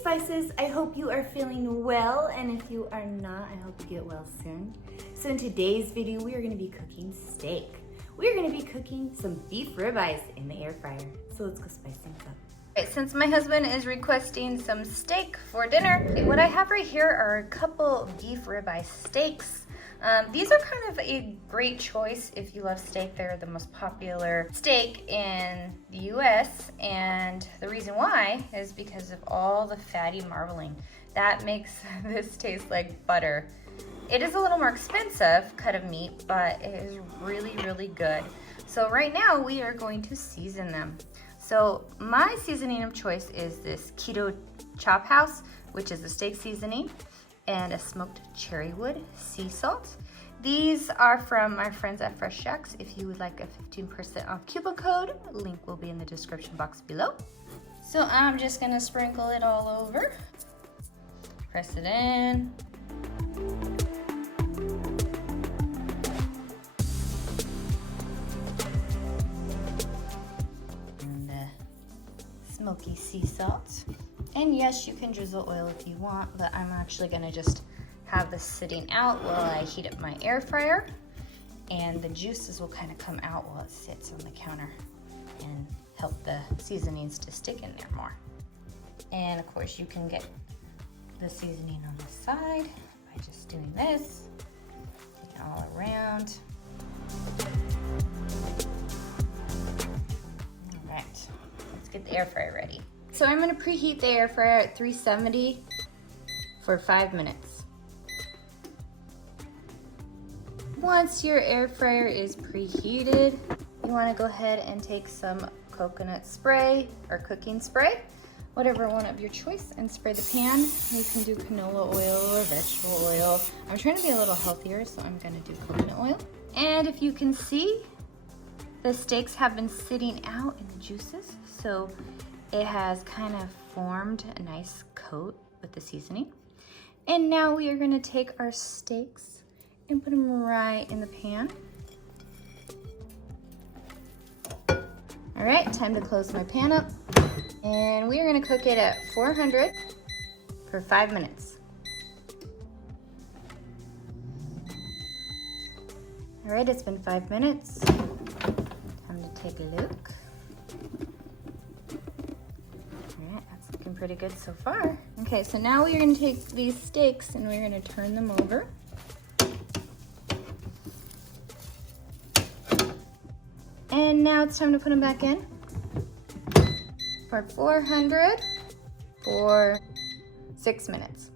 Spices, I hope you are feeling well, and if you are not, I hope you get well soon. So in today's video, we are gonna be cooking steak. We're gonna be cooking some beef ribeyes in the air fryer. So let's go spice things up. All right, since my husband is requesting some steak for dinner, what I have right here are a couple beef ribeye steaks. These are kind of a great choice if you love steak. They're the most popular steak in the US, and the reason why is because of all the fatty marbling. That makes this taste like butter. It is a little more expensive cut of meat, but it is really, really good. So right now we are going to season them. So my seasoning of choice is this keto chop house, which is the steak seasoning, and a smoked cherrywood sea salt. These are from my friends at FreshJax. If you would like a 15% off coupon code, link will be in the description box below. So I'm just gonna sprinkle it all over. Press it in. And the smoky sea salt. And yes, you can drizzle oil if you want, but I'm actually gonna just have this sitting out while I heat up my air fryer, and the juices will kind of come out while it sits on the counter and help the seasonings to stick in there more. And of course you can get the seasoning on the side by just doing this, take it all around. All right, let's get the air fryer ready. So I'm gonna preheat the air fryer at 370 for 5 minutes. Once your air fryer is preheated, you wanna go ahead and take some coconut spray or cooking spray, whatever one of your choice, and spray the pan. You can do canola oil or vegetable oil. I'm trying to be a little healthier, so I'm gonna do coconut oil. And if you can see, the steaks have been sitting out in the juices, so it has kind of formed a nice coat with the seasoning. And now we are gonna take our steaks and put them right in the pan. All right, time to close my pan up. And we are gonna cook it at 400 for 5 minutes. All right, it's been 5 minutes. Time to take a look. Pretty good so far. Okay, so now we're gonna take these steaks and we're gonna turn them over. And now it's time to put them back in for 400 for 6 minutes.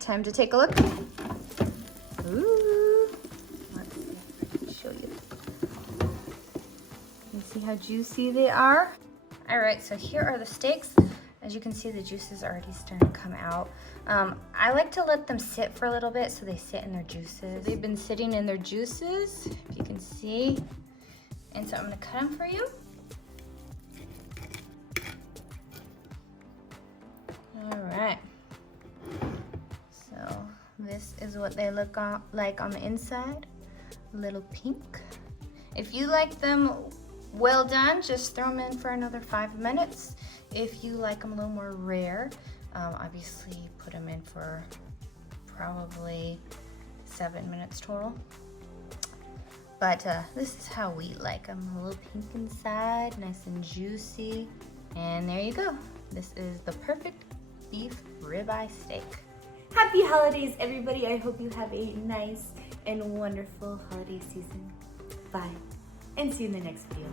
Time to take a look. Ooh, let's see if I can show you. See how juicy they are? All right, so here are the steaks. As you can see, the juice is already starting to come out. I like to let them sit for a little bit so they sit in their juices. They've been sitting in their juices, if you can see. And so I'm gonna cut them for you. All right. So this is what they look like on the inside, a little pink. If you like them well done, just throw them in for another 5 minutes. If you like them a little more rare, obviously put them in for probably 7 minutes total. But this is how we like them, a little pink inside, nice and juicy. And there you go. This is the perfect beef ribeye steak. Happy holidays, everybody. I hope you have a nice and wonderful holiday season. Bye. And see you in the next video.